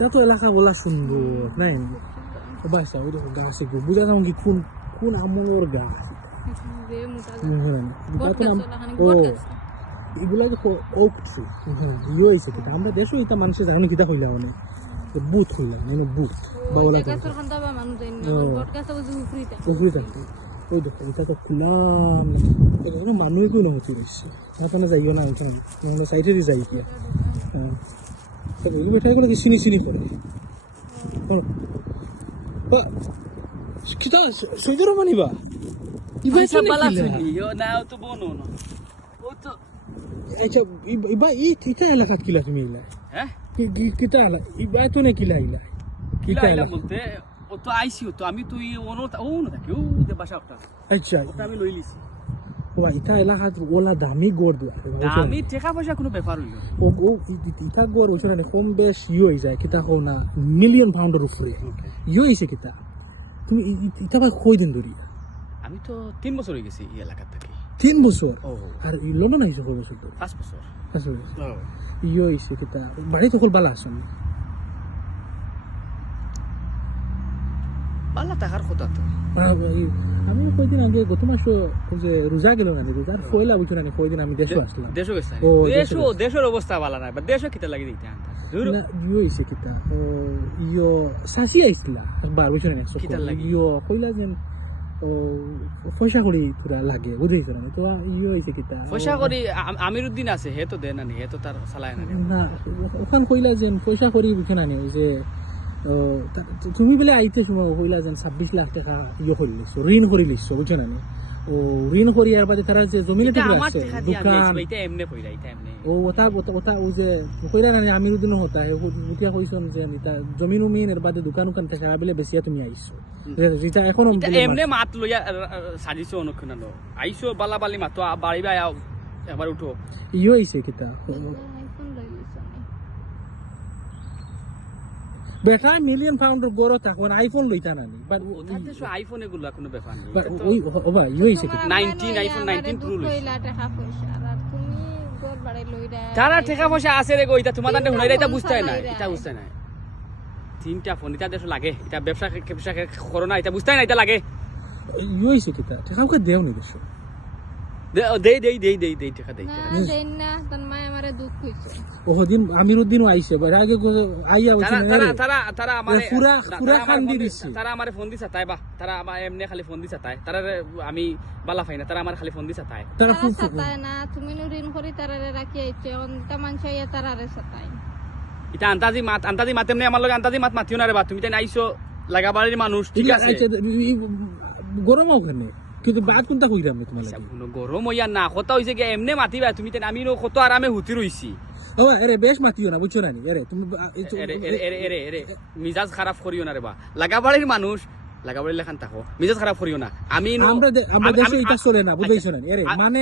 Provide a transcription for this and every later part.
এটা তো এলাকা বলা শুনব নাই? বাসা ওই দেখো গাছ এগুলো বুঝা যাও কি কোন কোন আমলের গাছ ওলা এগুলা যে ওক ট্রি ইয়ে হয়েছে আমরা দেশও এটা মানুষের জানি কিতা হইলা মানে। বুথ হইলা মানে বুথ বা ওলা খান্দা বা মানুষ দেন না ও। বট গাছ বুঝি উফরিতে পুকুরি থাকতো ওই দেখো এটা তো কোনো মানুষ কেউ নহতি রয়েছে আপনার যাইও না ওখানে সাইডেরই যাই গিয়া। হ্যাঁ। তো বলি বেঠাই গেলে চিনি চিনি করো। বা কিতা ইবা এটা. আচ্ছা ইবা- ইবা ই ইটা এলাকাত কিলা তুমি ইলা? হ্যাঁ? কি- কি- কিতা এলা ইবা তো নে কিলা ইলা? কিলা কিতা ইলা এলাকা বলতে ও তো আইসি তো আমি তুই ওনো ও না থাকি ও বাসা ওটা আচ্ছা। আমি লই লিছি। ও ইটা এলাকাত ওলা দামি গড় দিয়া। আমি টাকা পয়সা কোনো ব্যাপার হইল। ও ও ইটা গড় ওখানে কম বেশ ইয়ে হয়ে যায় কিতা হো না মিলিয়ন পাউন্ডের উপরে ইয়ে হয়েছে কিতা। তুমি ই- ই- ইটা বা কই দিন ধরি আমি তো তিন বছর হয়ে গেছি এই এলাকার থেকে। তিন বছর আর লন্ডন আইসো কয় বছর পাঁচ বছর পাঁচ বছর। ইয়ে হয়েছে কিতা। বাড়ি তো কল বালা আসুন তো। আমি কয়দিন আগে গত মাস যে রোজা গেল না রোজার ফয়লা বুঝছ না কয়দিন আমি দেশে আসলাম। দেশও গেছে। ও, দেশও দেশও দেশের অবস্থা ভালো নাই বা দেশও কিতা লাগি দিতে আনতা? না ইয়ে হয়েছে কিতা? ইয়ো সাসি আইসলা একবার বুঝছ না কিতার লাগি? ইয়ো কইলা যেন পয়সা করি তোরা লাগে বুঝাইছো না তো ইয়ে হয়েছে কিতা? পয়সা করি আমিরুদ্দিন আছে হে তো দেন হে তো তার চালায় না ওখান কইলা যেন পয়সা করি বুঝছ না যে তুমি বলে আইতে সময় কইলা যেন ছাব্বিশ লাখ টাকা ইয়ে করে লিখছো ঋণ করে লিখছো বুঝছ না ও ঋণ করি আর বাদে তারা যে জমিনে এটা আছে দোকান। আইছি, ও ওটা ওটা- ওই যে কইরা না আমির উদ্দিন হতা হে কইছন যে উমিন এর বাদে দোকান উকান থেকে আবিলে তুমি আইছো। যেটা এখন এমনে মাত লইয়া সাজিছো অনুক্ষণ আইছো বালা বালি মাতো বাড়ি বাই আও একবার উঠো। ইয়ে হইছে কিতা আইফোন লই লিছ বেটা মিলিয়ন পাউন্ডের গড় থাকুন আইফোন লইতা নানি বাট ওদের দেশে আইফোন এগুলো কোনো ব্যাপার নেই। বাট ওই ওবা হইছে কিতা 19, iPhone 19 Pro লইছে। টাকা পয়সা আর তুমি গোর বাড়াই লইরা তারা টাকা পয়সা আছে রে গো এটা তোমার দান্ডে হুনাইরা এটা বুঝতে না। এটা বুঝতে না। তিনটা ফোন এটা দেশ লাগে। এটা ব্যবসা ব্যবসা করো না এটা বুঝতে না এটা লাগে। ইয়ে হইছে কিতা টাকাকে দেও নি দেশ? দে- দেই দেই দেই দেই টাকা দেই না দেন না দুঃখ হইছে ওদিন আমির আইছে বাট আগে আইয়া তারা তারা তারা তারা আমারে পুরা- পুরা খান দি ফোন দিছে। তারা আমারে ফোন দিছা তাই বা। তারা আমার এমনি খালি ফোন দিছা তাই। তারা আমি বালা পাই না তারা আমার খালি ফোন দিছা তাই। তারা তারা খুব সাতায় না তুমি নো ঋণ করি তারারে রাখি আইছে অন্তা মানুষ আইয়া তারারে সাতায় এটা আন্তাজি মাত আন্তাজি মাত এমনি আমার লগে আন্তাজি মাত মাতিও না রে বা। তুমি তাই আইছো মানুষ ঠিক আছে? গরম ওখানে কিন্তু বাদ কোনটা কইরাম তোমার গরম হইয়া না কথা হইছে কি এমনে মাতিবা তুমি তেন আমি নো কত আরামে হুতি রইছি ও আরে বেশ মাতিও না বুঝছ না নি? আরে তুমি আরে আরে এরে মিজাজ খারাপ করিও না রে বা। লাগাবাড়ির মানুষ লেখান থাকো মিজাজ খারাপ করিও না। আমি আমরা আমরা দেশে এটা চলে না বুঝাইছো না আরে মানে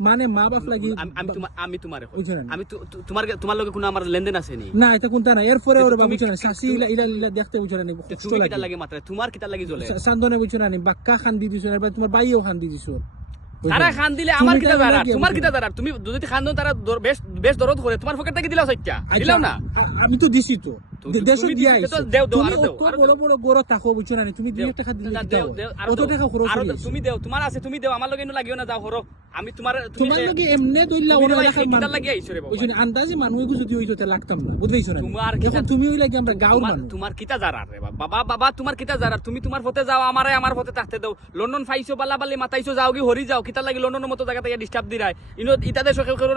মানে মা বাপ লাগি আমি- আমি তোমার আমি তোমারে কই। বুঝছ না নি? আমি তো- তো- তোমার তোমার লগে কোনো আমার লেনদেন আছে নি? না এটা কোনটা না? এরপরে ওরে তুমি- বুঝছ শাসি ইলা ইলা ইলা দেখতে বুঝছ না নি তে কষ্ট তুমি লাগে। কিটা লাগে মাত্রা? তোমার কিটা লাগি জ্বলে? সান্দনে বুঝছ না বাক্কা খান দি দিছো না এবার তোমার বাইও খান দি দিছো। বুঝছ তারা না? খান দিলে তুমি আমার কিটা দাঁড়া তোমার কিটা দাঁড়া তুমি যদি খান দাও তারা দর- বেশ বেশ দরদ করে তোমার পকেট থেকে দিলাও সত্যা আচ্ছা, দিলাও না? আমি তো দিছি তো। দেশে দিয়া দিতে তো আইছো দেও, দেও, তুমি অত বড় বড় গড় থাকো বুঝছ না তুমি দুই টাকা দিলে দা- কি দেও, দাও? দেও, আরও অত টাকা খরচ আরও দেও, গেছে। তুমি দেও তোমার আছে তুমি দেও আমার লগে লাগিও না যাও হরো আমি তোমার তোমার লগে এমনে দইলা তুমি এলাকার মানুষ লাগি আইছো রে বাবা? বুঝছ আন্দাজে মানুষ যদি হইতো তা লাগতাম না বুঝাইছো না তোমার এখন তুমি হইলে কি আমরা গাঁওর মানুষ তোমার কিতা জারার রে বাবা। বাবা বাবা তোমার কিতা জারার তুমি তোমার পথে যাও আমারে আমার পথে থাকতে দাও। লন্ডন ফাইছো বালা বালি মাতাইছো যাও কি হরি যাও। কিতা লাগি লন্ডনের মতো জায়গা থেকে ডিস্টার্ব দিরাই ইনো ইতা দেশ কেউ কেউ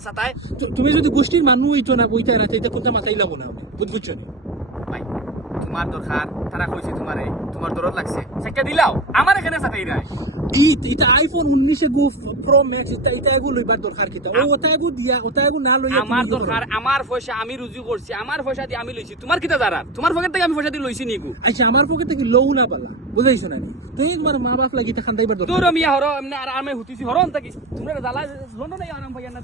সাতায় তুমি যদি গোষ্ঠীর মানুষ হইতো না বইতা না তাইতে কোনটা না না ভাই তোমার দরকার তারা কইছে তোমারে তোমার দরদ লাগছে সেটা দিলাও আমার এখানে সাতাই রায় ই- এটা আইফোন উনিশে গো প্রো ম্যাক্স এটা এটা এগো লইবার দরকার কিতা ও ওটা এগো দিয়া ওটা এগো না লইয়া আমার দরকার আমার পয়সা আমি রুজু করছি আমার পয়সা দিয়ে আমি লইছি। তোমার কিতা জারার তোমার পকেট থেকে আমি পয়সা দিয়ে লইছি নিগু। আচ্ছা আমার পকেট থেকে লও না পালা বুঝাইছো না নি? তুই তোমার মা বাপ লাগি এটা খান্দাইবার দরকার। তোর মিয়া হরো এমনি আর আমি হুতিছি হরো অন্তা কি? তোমরা জ্বালা লন্ডনে আরাম ভাইয়া না